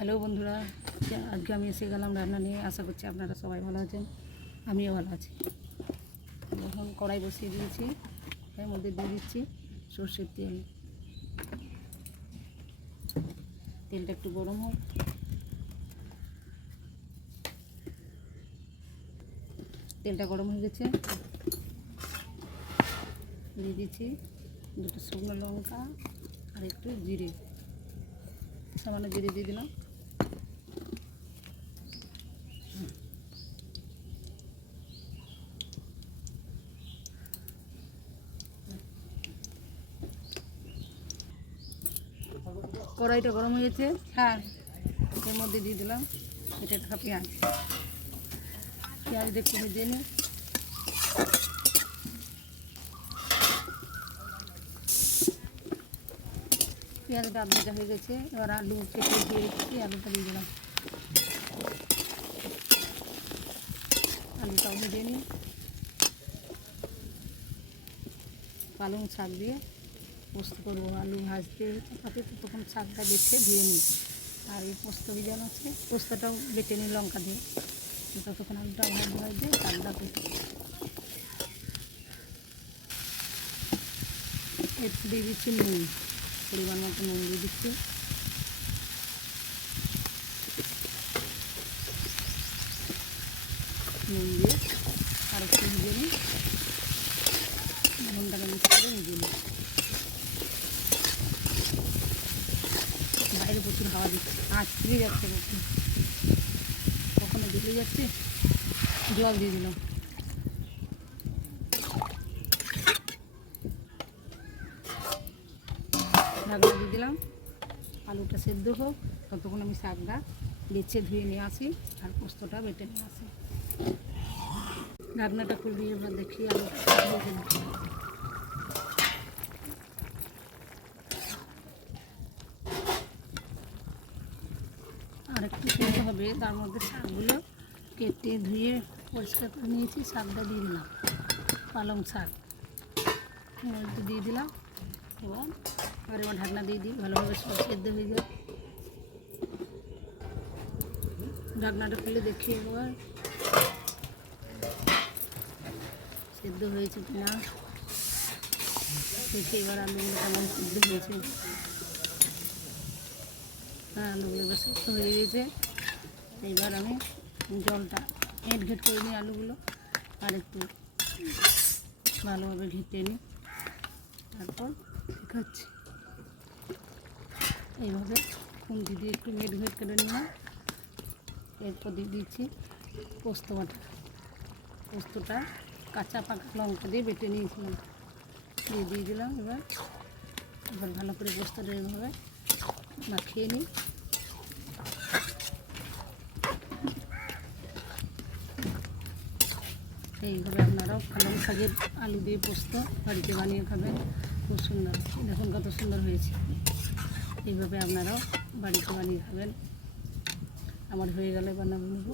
Hello বন্ধুরা, আজকে আমি এসে গেলাম রান্না নিয়ে। আশা করছি আপনারা সবাই ভালো আছেন, আমিও ভালো আছি। এখন কড়াই বসিয়ে দিয়েছি, এর মধ্যে দিয়ে দিচ্ছি সর্ষের তেল। তেলটা একটু গরম হোক। তেলটা গরম হয়ে গেছে, দিয়ে দিচ্ছি দুটো শুকনো লঙ্কা আর একটু জিরে, সামান্য জিরে দিয়ে দিলাম। কড়াইটা গরম হয়ে গেছে, হ্যাঁ, এর মধ্যে দিয়ে দিলাম এটা থাকা পেঁয়াজ। পেঁয়াজ দেখতে ভেজে নিই। পেঁয়াজটা আধ ভাজা হয়ে গেছে, এবার আলু কেটে দিয়ে রেখেছি, আলুটা দিয়ে দিলাম। আলুটাও ভেজে নিই। পালং শাক দিয়ে পোস্ত করবো। আলু ভাজতে পাতে তো তখন শাকটা বেছে ধুয়ে নিই, আর এই পোস্ত ভিজানো আছে, পোস্তটাও বেটে নিই লঙ্কা দিয়ে। ততক্ষণ আলুটা ভাজতে শাকটা কেটে একটু দিয়ে দিচ্ছি নুন, পরিমাণ মতো নুন দিয়ে দিচ্ছি। নুন দিয়ে আর একটু ভিজে নিই, নুনটাকে মিক্স করে ভিজে নিই। বাইরে প্রচুর হাওয়া দিচ্ছে, আঁচ ফিরে যাচ্ছে, কখনো জ্বলে যাচ্ছে। জল দিয়ে দিলাম। ঢাকনা দিয়ে দিলাম, আলুটা সেদ্ধ হোক, ততক্ষণ আমি শাকটা বেছে ধুয়ে নিয়ে আসি আর পোস্তটা বেটে নিয়ে আসি। ঢাকনাটা খুলে এবার দেখি আলুটা ভেজে নিচ্ছি। আর একটু সেদ্ধ হবে, তার মধ্যে শাকগুলো কেটে ধুয়ে পরিষ্কার করে নিয়েছি, শাকটা দিয়ে দিলাম। পালং শাক একটু দিয়ে দিলাম। এবার ঢাকনা দিয়ে দিই, ভালোভাবে সব সেদ্ধ হয়ে যায়। ঢাকনাটা খুলে দেখি একবার সেদ্ধ হয়েছে কিনা, দেখি এবার আলুগুলো কেমন সেদ্ধ হয়েছে। হ্যাঁ, আলুগুলো এবার সেদ্ধ হয়ে গিয়েছে। এইবার আমি জলটা ঘেট করে নিই, আলুগুলো আর একটু ভালোভাবে ঘেটে নিই, তারপর দেখাচ্ছি। এইভাবে খুন্তি দিয়ে একটু ঘেট করে নিলাম। এরপর দিয়ে দিচ্ছি পোস্ত বাটা। পোস্তটা কাঁচা পাকা লঙ্কা দিয়ে বেটে নিয়েছিলাম, দিয়ে দিলাম। এবার ভালো করে পোস্তটা এইভাবে মাখিয়ে নিই। এইভাবে আপনারাও পালং শাকের আলু দিয়ে পোস্ত বাড়িতে বানিয়ে খাবেন, খুব সুন্দর। দেখুন কত সুন্দর হয়েছে। এইভাবে আপনারাও বাড়িতে বানিয়ে খাবেন। আমার হয়ে গেলে বানাবো।